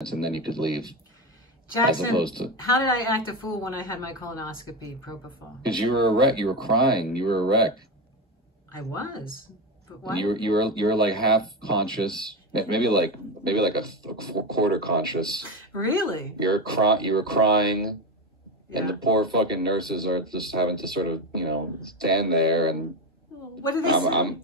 and then you could leave. Jackson, as opposed to, how did I act a fool when I had my colonoscopy, propofol? Because you were a wreck. You were crying. You were a wreck. I was. But why? You were like half conscious, maybe like a quarter conscious. Really? You were crying, Yeah. and the poor fucking nurses are just having to sort of stand there and. What did they say?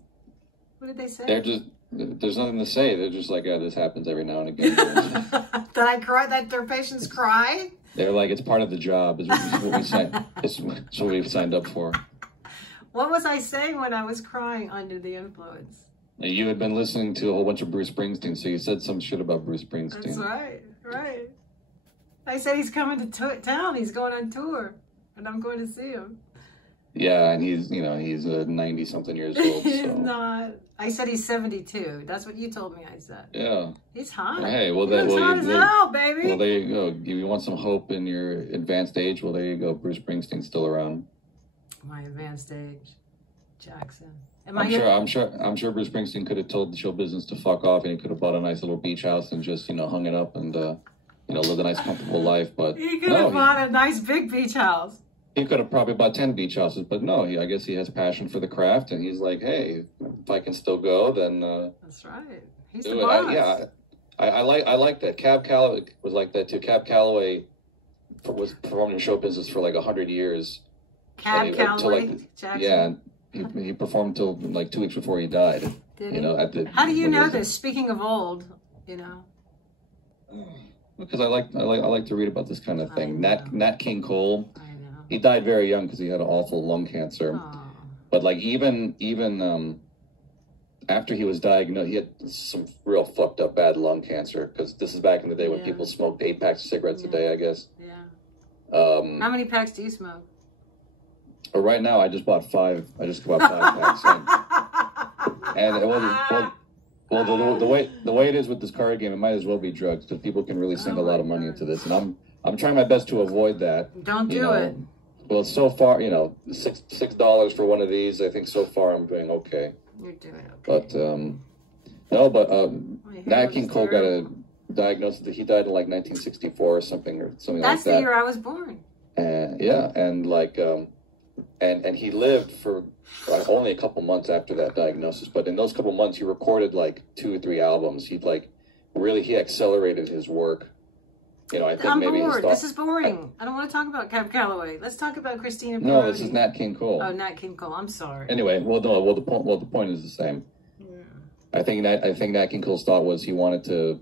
What did they say? They're just. There's nothing to say. They're just like, yeah, this happens every now and again. That I cry? That their patients cry? They're like, it's part of the job. It's what we signed. It's what we've signed up for. What was I saying when I was crying under the influence? You had been listening to a whole bunch of Bruce Springsteen, so you said some shit about Bruce Springsteen. That's right. I said he's coming to town. He's going on tour, and I'm going to see him. Yeah, and he's 90-something years old. He's so. not. I said he's 72. That's what you told me I said. Yeah. He's hot. Hey, well, he's hot as hell, baby. Well, there you go. If you want some hope in your advanced age, well, there you go. Bruce Springsteen's still around. My advanced age, Jackson. I'm sure Bruce Springsteen could have told the show business to fuck off, and he could have bought a nice little beach house and just hung it up and lived a nice comfortable life. But he could have bought a nice big beach house. He could have probably bought 10 beach houses, but no, I guess he has passion for the craft, and he's like, hey, if I can still go, then that's right. He's the boss. I like that. Cab Calloway was like that too. Cab Calloway was performing in show business for like 100 years. Cab Calloway, Jackson. Yeah, and he performed till like 2 weeks before he died. Did he? How do you know this? Speaking of old, Because I like to read about this kind of thing. Nat King Cole. He died very young because he had an awful lung cancer. Aww. But like even after he was diagnosed, he had some real fucked up bad lung cancer. Because this is back in the day when people smoked 8 packs of cigarettes a day, I guess. Yeah. How many packs do you smoke? Right now, I just bought 5. I just bought 5 packs. And it wasn't. Well, the way it is with this card game, it might as well be drugs because people can really sink a lot of money into this, and I'm trying my best to avoid that. Don't do it. Well, so far, $6 for one of these. I think so far I'm doing okay. You're doing okay. But Nat King Cole got a diagnosis that he died in like 1964 or something like that. That's the year I was born. And and he lived for only a couple months after that diagnosis. But in those couple months, he recorded like 2 or 3 albums. He accelerated his work. I think I'm maybe bored. This is boring. I don't want to talk about Cab Calloway. Let's talk about Christina Parodi. No, this is Nat King Cole. Oh, Nat King Cole. I'm sorry. Anyway, the point is the same. Yeah. I think Nat King Cole's thought was he wanted to,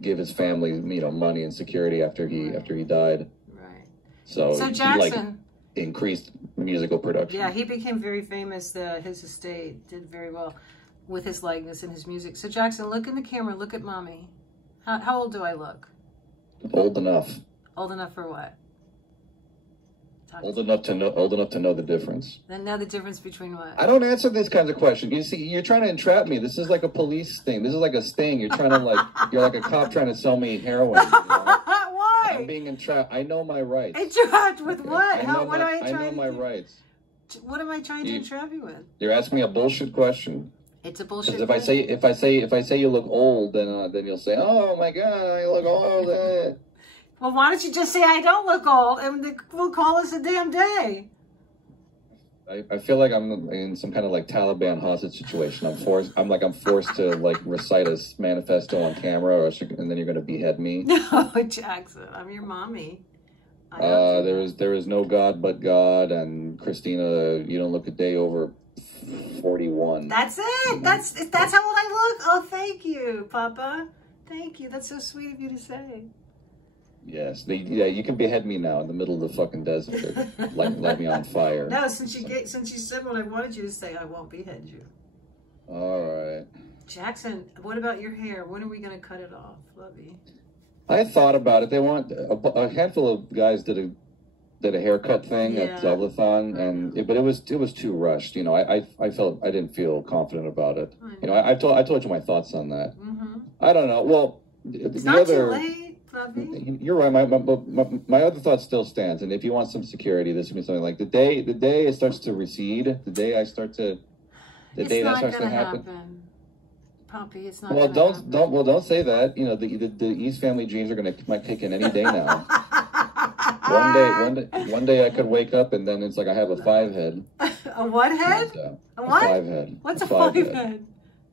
give his family, money and security after he died. Right. So Jackson he increased musical production. Yeah, he became very famous. His estate did very well with his likeness and his music. So Jackson, look in the camera. Look at mommy. How old do I look? Old enough. Old enough for what? Old enough to know the difference. Then know the difference between what? I don't answer these kinds of questions. You see, you're trying to entrap me. This is like a police thing. This is like a sting. You're trying to you're like a cop trying to sell me heroin. Why? I'm being entrapped. I know my rights. Entrapped with what? I know my rights. What am I trying to entrap you with? You're asking me a bullshit question. It's a bullshit. Because if I say you look old, then you'll say, oh my God, I look old. Well, why don't you just say I don't look old, and we'll call us a damn day. I feel like I'm in some kind of Taliban hostage situation. I'm forced to recite a manifesto on camera, and then you're gonna behead me. No, Jackson, I'm your mommy. There is no God but God, and Christina, you don't look a day over 41. That's it. That's how old I look. Oh, thank you, Papa. Thank you. That's so sweet of you to say. Yes, you can behead me now in the middle of the fucking desert. Light me on fire. No, since you said what I wanted you to say, I won't behead you. All right. Jackson, what about your hair? When are we gonna cut it off, Lovey? I thought about it. They want a handful of guys did a haircut thing at Zoblathon, but it was too rushed. I didn't feel confident about it. I told you my thoughts on that. Mm-hmm. I don't know. Well, it's not too late. You're right. My other thought still stands, and if you want some security, this would be something like the day it starts to recede, the day that starts to happen. Poppy, it's not. Well, gonna happen. don't say that. You know, the East family genes might kick in any day now. One day I could wake up and then it's like I have a 5 head. A what head? A what? A 5 head. What's a 5 head?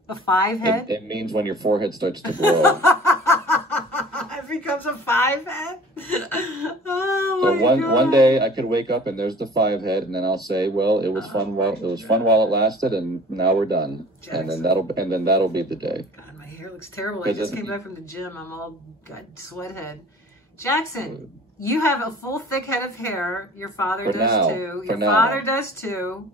A 5 head? It means when your forehead starts to grow. It becomes a 5 head? Oh So my God. one day I could wake up and there's the 5 head, and then I'll say, well, it was fun while it lasted, and now we're done. Jackson. And then that'll be the day. God, my hair looks terrible. I just came back from the gym. I'm all got sweat head. Jackson, you have a full thick head of hair. Your father does too. Your father does too.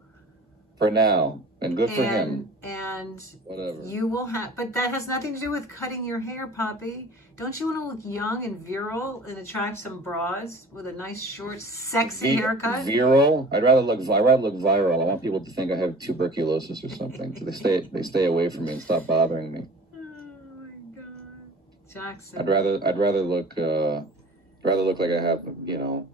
For now. And good for him. And whatever. You will have, but that has nothing to do with cutting your hair, Poppy. Don't you want to look young and virile and attract some bras with a nice, short, sexy haircut? Virile? I'd rather look viral. I want people to think I have tuberculosis or something. So they stay away from me and stop bothering me. Oh my God, Jackson. I'd rather look like I have, you know,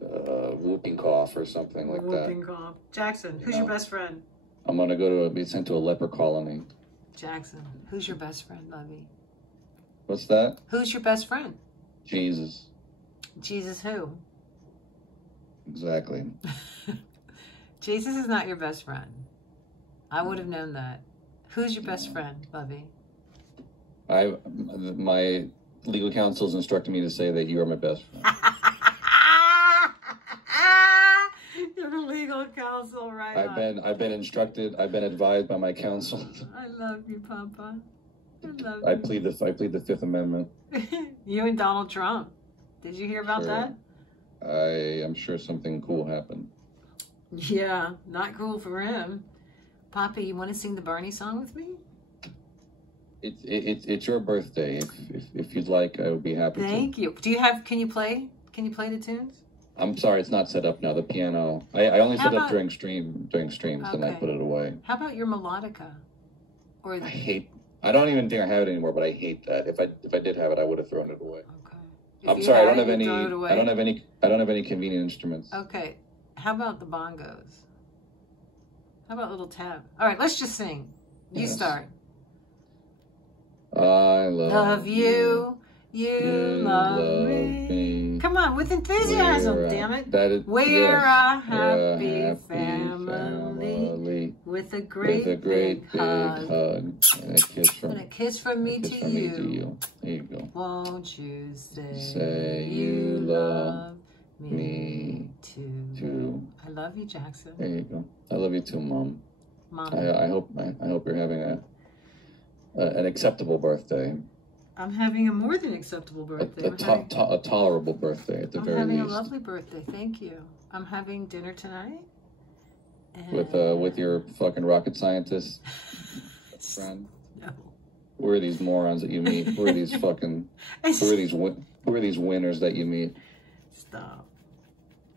whooping cough or something like that. Whooping cough. Jackson, who's your best friend? I'm gonna be sent to a leper colony. Jackson, who's your best friend, Lovey? What's that? Who's your best friend? Jesus. Jesus who? Exactly. Jesus is not your best friend. I would have known that. Who's your best friend, Lovey? My legal counsel has instructed me to say that you are my best friend. Your legal counsel, right? I've been advised by my counsel. I love you, Papa. I plead the Fifth Amendment. You and Donald Trump. Did you hear about that? I am sure something cool happened. Yeah, not cool for him. Poppy, you want to sing the Barney song with me? It's your birthday. If you'd like, I would be happy to. Thank you. Can you play the tunes? I'm sorry, it's not set up now. The piano. I only set up during streams, and I put it away. How about your melodica? Or I don't even think I have it anymore, but I hate that. If I did have it, I would have thrown it away. Okay. I'm sorry, I don't have any. I don't have any convenient instruments. Okay. How about the bongos? How about little tab? All right, let's just sing. You start. I love you. You love me. Come on, with enthusiasm, damn it. We're a happy family with a great big hug. And a kiss from me to you. There you go. Won't you say you love me too? I love you, Jackson. There you go. I love you too, Mom. I hope you're having an acceptable birthday. I'm having a more than acceptable birthday. A tolerable birthday at the very least. I'm having a lovely birthday. Thank you. I'm having dinner tonight. With your fucking rocket scientist friend. No. Who are these morons that you meet? Who are these fucking? Who are these winners that you meet? Stop.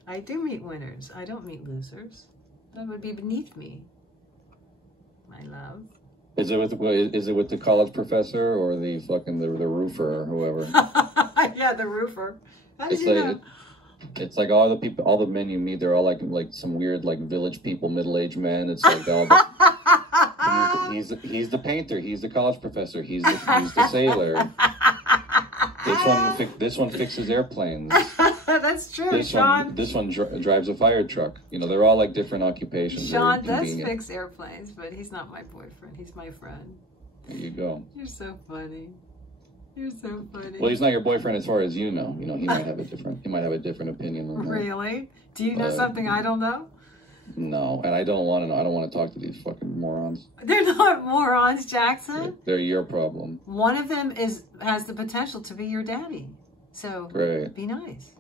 I do meet winners. I don't meet losers. That would be beneath me. My love. Is it with the college professor or the fucking the roofer or whoever? Yeah, the roofer. How did you know? It's like all the men you meet, they're all like some weird like village people, middle-aged men. It's like he's the painter, he's the college professor, he's the sailor. This one fixes airplanes. That's true, Sean. This one drives a fire truck. You know, they're all like different occupations. Sean does fix airplanes, but he's not my boyfriend. He's my friend. There you go. You're so funny. You're so funny. Well, he's not your boyfriend as far as you know. You know, he might have a different opinion than that. Really? Do you know something I don't know? No, and I don't want to know. I don't want to talk to these fucking morons. They're not morons, Jackson. They're your problem. One of them has the potential to be your daddy. So great. Be nice.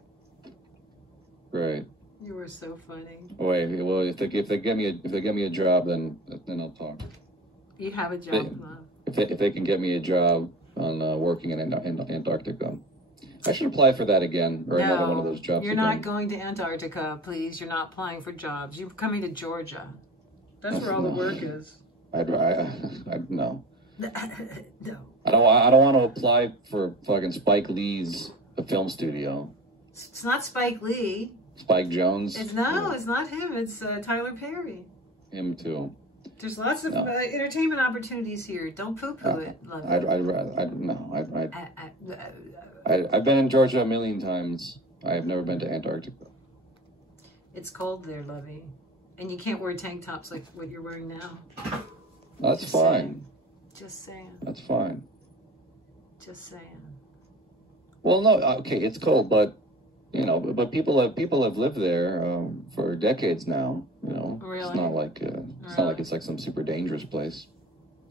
Great. You were so funny. Wait, well, if they get me a job, then I'll talk. You have a job, Mom. If they can get me a job on working in Antarctica. I should apply for that again, or another one of those jobs. You're not going to Antarctica, please. You're not applying for jobs. You're coming to Georgia. That's where all the work is. No. No. I don't want to apply for fucking Spike Lee's film studio. It's not Spike Lee. Spike Jones. It's not him. It's Tyler Perry. Him too. There's lots of entertainment opportunities here. Don't poo-poo it, love I've been in Georgia a million times. I have never been to Antarctica. It's cold there, Lovey. And you can't wear tank tops like what you're wearing now. That's fine. Just saying. That's fine. Just saying. Well, no, okay, it's cold, but you know, but people have lived there for decades now. You know, really? It's not like it's like some super dangerous place.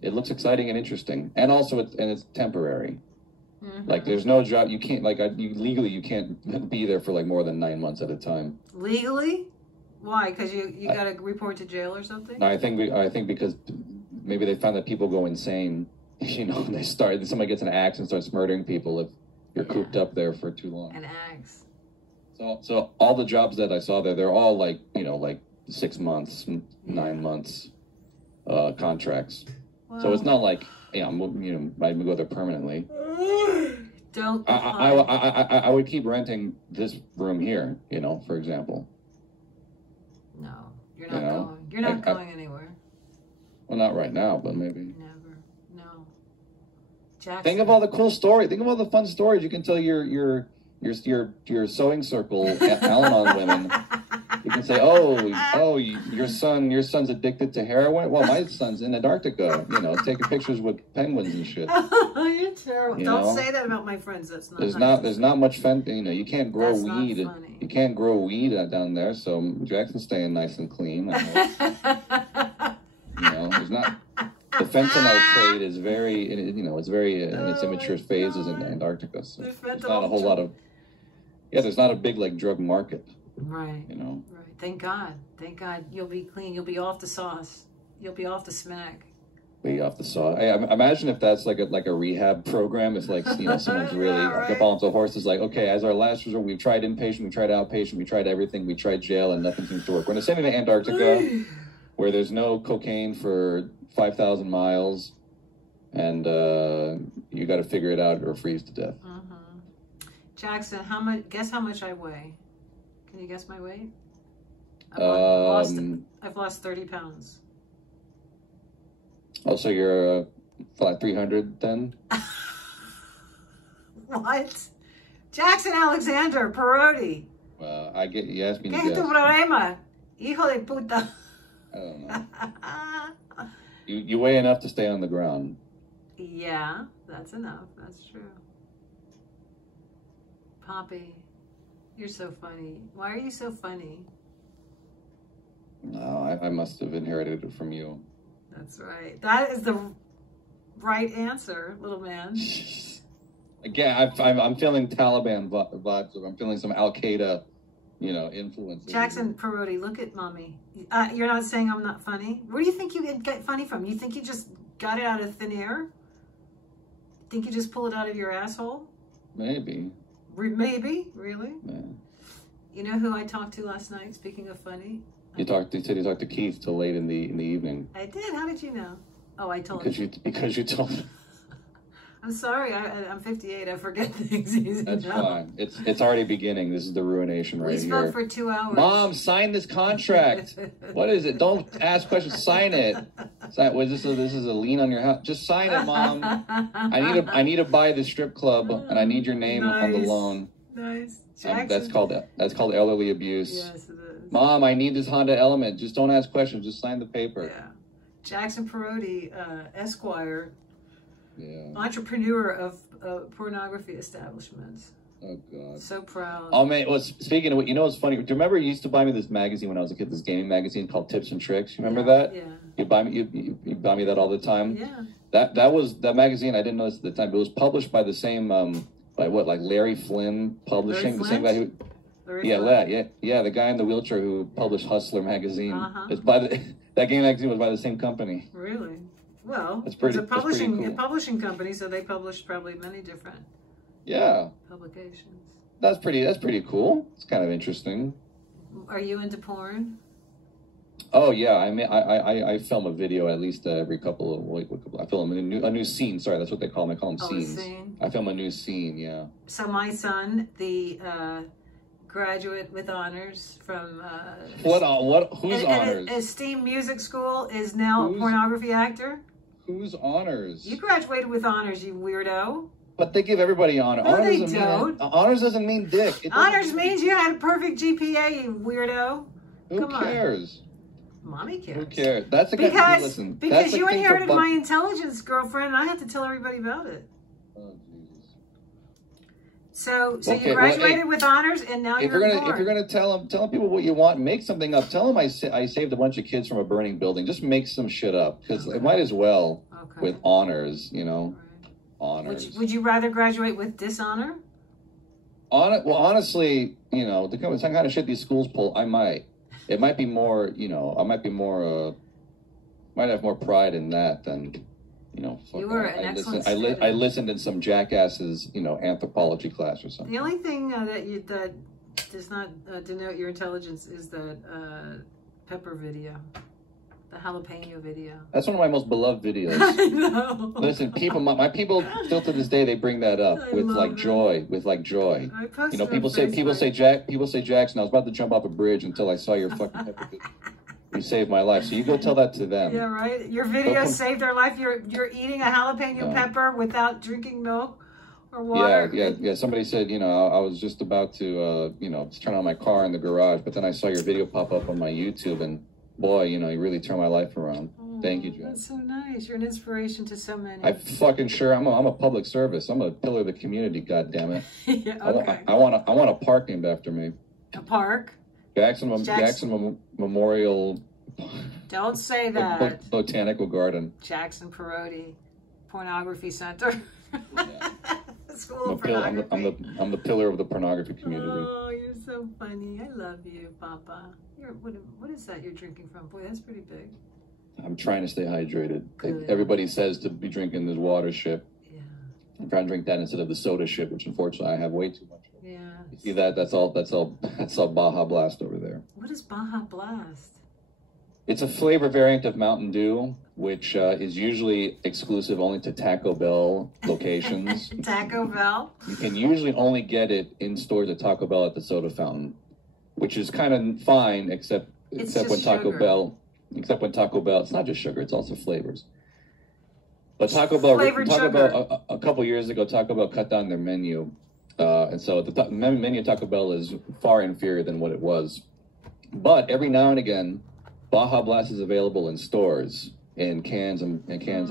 It looks exciting and interesting, and also it's temporary. Mm-hmm. Like there's no job. You can't legally you can't be there for like more than 9 months at a time. Legally? Why? Because you got to report to jail or something? No, I think because maybe they found that people go insane. You know, somebody gets an axe and starts murdering people if you're cooped up there for too long. An axe. So all the jobs that I saw there, they're all like 6 months, 9 months contracts. Wow. So it's not like I'm I go there permanently. Don't. I would keep renting this room here, for example. No, you're not going. You're not going anywhere. Well, not right now, but maybe. Never. No. Jackson. Think of all the cool stories. Think of all the fun stories you can tell your sewing circle Al-Anon women. You can say, oh, your son's addicted to heroin. Well, my son's in Antarctica, taking pictures with penguins and shit. You're terrible. Don't say that about my friends. That's not. There's not much you can't grow weed. You can't grow weed down there. So Jackson's staying nice and clean. There's not. The fentanyl trade is very, it's very in its immature phases in Antarctica. So there's not a whole lot of. Yeah, there's not a big drug market. Right. Right. Thank God. Thank God. You'll be clean. You'll be off the sauce. You'll be off the smack. Be off the sauce. I imagine if that's like a rehab program. It's like someone's really up on the horse. Is like, okay, as our last resort, we've tried inpatient, we tried outpatient, we tried everything, we tried jail, and nothing seems to work. We're going to send you to Antarctica, where there's no cocaine for 5,000 miles, and you got to figure it out or freeze to death. Jackson, guess how much I weigh? Can you guess my weight? I've lost 30 pounds. Oh, so you're flat 300 then? What? Jackson Alexander Perotti. Well, you asked me to guess. ¿Qué es tu problema? Hijo de puta. I don't know. You weigh enough to stay on the ground. Yeah, that's enough. That's true. Poppy, you're so funny. Why are you so funny? No, I must have inherited it from you. That's right. That is the right answer, little man. Again, I'm feeling Taliban vibes. I'm feeling some Al Qaeda, influence. Jackson Perotti, look at mommy. You're not saying I'm not funny? Where do you think you get funny from? You think you just got it out of thin air? Think you just pull it out of your asshole? Maybe. Maybe? Really? Yeah. You know who I talked to last night, speaking of funny? You said you talked to Keith till late in the evening. I did. How did you know? Oh, I told you. Because you told me. I'm sorry. I'm 58. I forget things easy. That's fine. It's already beginning. This is the ruination right here. We spoke for 2 hours. Mom, sign this contract. What is it? Don't ask questions. Sign it. This is a lien on your house. Just sign it, Mom. I need to buy the strip club, and I need your name on the loan. Nice. That's called elderly abuse. Yes, it is. Mom, I need this Honda Element. Just don't ask questions. Just sign the paper. Yeah. Jackson Perotti, Esquire. Yeah. Entrepreneur of pornography establishments. Oh God. So proud. Oh man. Well, speaking of, what's funny? Do you remember you used to buy me this magazine when I was a kid? This gaming magazine called Tips and Tricks. You remember that? Yeah. You buy me that all the time. Yeah. That magazine. I didn't know this at the time. But it was published by the same like Larry Flynn Publishing. The same guy who. Yeah, the guy in the wheelchair who published Hustler magazine. It's that game magazine was by the same company. Really? Well, it's a publishing company, so they published probably many different publications. That's pretty cool. It's kind of interesting. Are you into porn? Oh yeah, I film a video at least every couple of I film a new scene. Sorry, that's what they call them. I call them scenes. A scene. I film a new scene. Yeah. So my son, the graduate with honors from whose honors? Esteemed music school, is now a pornography actor. Whose honors? You graduated with honors, you weirdo. But they give everybody honor. No, they don't. Honors doesn't mean dick. Honors means you had a perfect GPA, you weirdo. Who cares? Mommy cares. Who cares? That's a because you inherited my intelligence, girlfriend, and I had to tell everybody about it. Oh, Jesus. So you graduated with honors, and now if you're gonna tell people what you want, make something up. Tell them I saved a bunch of kids from a burning building. Just make some shit up, because it might as well with honors, you know. Right. Honors. Would you rather graduate with dishonor? Well, honestly, you know, the kind of shit these schools pull, I might. It might be more, you know, I might be more, might have more pride in that than, you know. You were an excellent student. I listened in some jackass's, you know, anthropology class or something. The only thing that does not denote your intelligence is that pepper video. The jalapeno video. That's one of my most beloved videos. I know. Listen, people, my people still to this day, they bring that up with like joy. I posted, you know, people say Jackson, I was about to jump off a bridge until I saw your fucking pepper. You saved my life. So you go tell that to them. Yeah, right. Your video saved their life. You're eating a jalapeno pepper without drinking milk or water. Yeah. Somebody said, you know, I was just about to, you know, turn on my car in the garage, but then I saw your video pop up on my YouTube and. Boy, you know, you really turned my life around. Thank you, Joe. That's so nice. You're an inspiration to so many. I'm fucking sure. I'm a public service. I'm a pillar of the community. God damn it. Yeah, okay. I want a park named after me. A park? Jackson Memorial. Don't say that. Botanical Garden. Jackson Perotti Pornography Center. Yeah. School of Pornography. I'm the pillar of the pornography community. Oh, you're so funny. I love you, Papa. What is that you're drinking from? Boy, that's pretty big. I'm trying to stay hydrated. Everybody says to be drinking this water shit. Yeah. I'm trying to drink that instead of the soda shit, which unfortunately I have way too much of. Yeah. You see that? That's all Baja Blast over there. What is Baja Blast? It's a flavor variant of Mountain Dew, which is usually exclusive only to Taco Bell locations. Taco Bell? You can usually only get it in stores at Taco Bell at the soda fountain, which is kind of fine, except when Taco Bell, it's not just sugar, it's also flavors. But Taco Bell, a couple years ago, Taco Bell cut down their menu, and so the menu of Taco Bell is far inferior than what it was. But every now and again, Baja Blast is available in stores, in cans and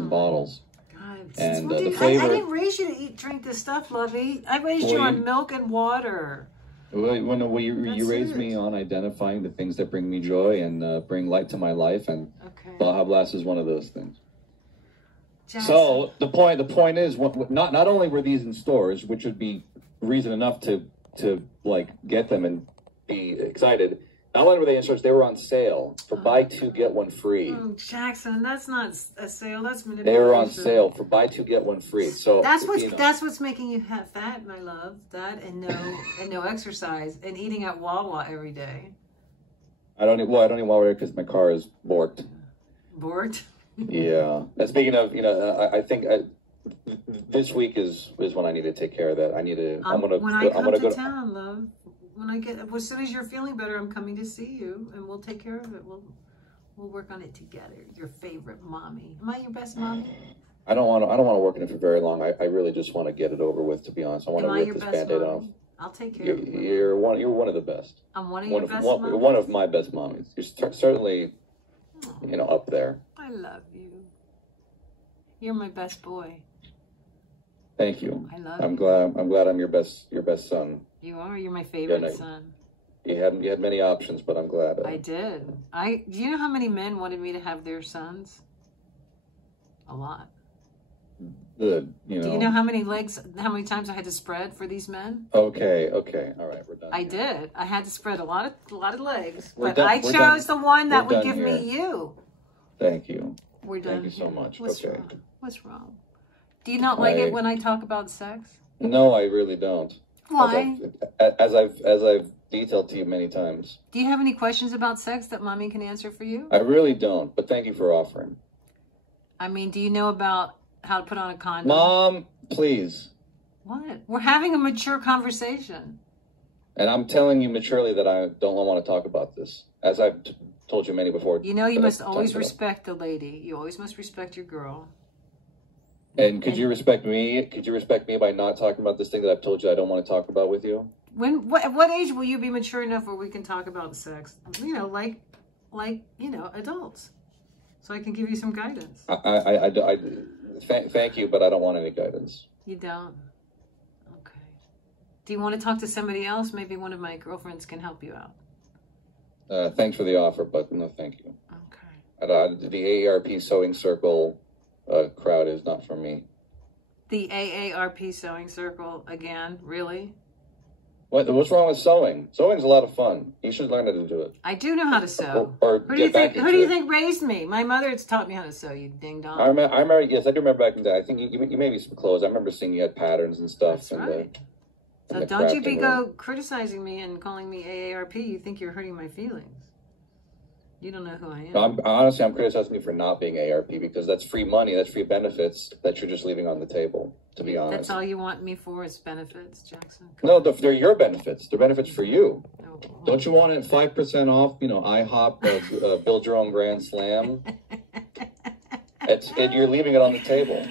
bottles. God, and the flavor. I didn't raise you to drink this stuff, Lovey. I raised you on milk and water. Well, you raised me on identifying the things that bring me joy and bring light to my life, and Baja Blast is one of those things. Jackson. So the point is, not only were these in stores, which would be reason enough to like get them and be excited. Not only were they in stores, they were on sale for buy two get one free. Oh, Jackson, that's not a sale. That's manipulation. They were on sale for buy two get one free. So that's what's making you fat, my love. That and no exercise and eating at Wawa every day. I don't eat Wawa because my car is borked. Borked? Yeah. And speaking of, I think this week is when I need to take care of that. I need to. I'm gonna go to town, love. As soon as you're feeling better, I'm coming to see you, and we'll take care of it. We'll work on it together. Your favorite mommy. Am I your best mommy? I don't want to work in it for very long. I really just want to get it over with. To be honest, I want to rip this Band-Aid off. I'll take care of you. You're one of the best. I'm one of your best mommies. One of my best mommies. You're certainly, up there. I love you. You're my best boy. Thank you. I love you. I'm glad I'm your best son. You are. You're my favorite son. You had many options, but I'm glad. I did. Do you know how many men wanted me to have their sons? A lot. Good. Do you know how many times I had to spread for these men? Okay. All right, we're done. I did. I had to spread a lot of legs, but I chose the one that would give me you. Thank you. We're done. Thank you so much. What's wrong? Do you not like it when I talk about sex? No, I really don't. Why? As I've detailed to you many times. Do you have any questions about sex that Mommy can answer for you? I really don't, but thank you for offering. I mean, do you know about how to put on a condom? Mom, please. What? We're having a mature conversation. And I'm telling you maturely that I don't want to talk about this, as I've told you many before. You know, you must always respect the lady. You always must respect your girl. And could you respect me? Could you respect me by not talking about this thing that I've told you I don't want to talk about with you? At what age will you be mature enough where we can talk about sex? You know, like you know, adults. So I can give you some guidance. Thank you, but I don't want any guidance. You don't? Okay. Do you want to talk to somebody else? Maybe one of my girlfriends can help you out. Thanks for the offer, but no thank you. Okay. The AARP Sewing Circle crowd is not for me. The AARP Sewing Circle again? Really? What's wrong with sewing? Sewing's a lot of fun. You should learn how to do it. I do know how to sew. Or who do you think raised me? My mother has taught me how to sew, you ding dong. I remember, yes, I do remember back in the day. I think you made me some clothes. I remember seeing you had patterns and stuff. That's right. So don't you go criticizing me and calling me AARP. You think you're hurting my feelings. You don't know who I am. No, honestly, I'm criticizing you for not being AARP because that's free money, that's free benefits that you're just leaving on the table, to be honest. That's all you want me for is benefits, Jackson? No, they're your benefits. They're benefits for you. Oh, don't you want it 5% off, you know, IHOP, build your own Grand Slam? You're leaving it on the table.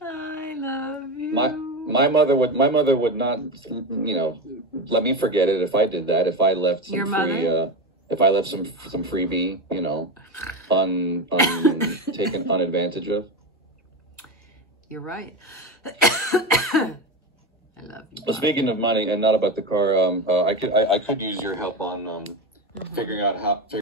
I love you. My mother would not, you know, let me forget it if I did that, if I left some if I left some freebie, you know, taken advantage of. You're right. I love you. Well, speaking of money, and not about the car, I could use your help on figuring out how.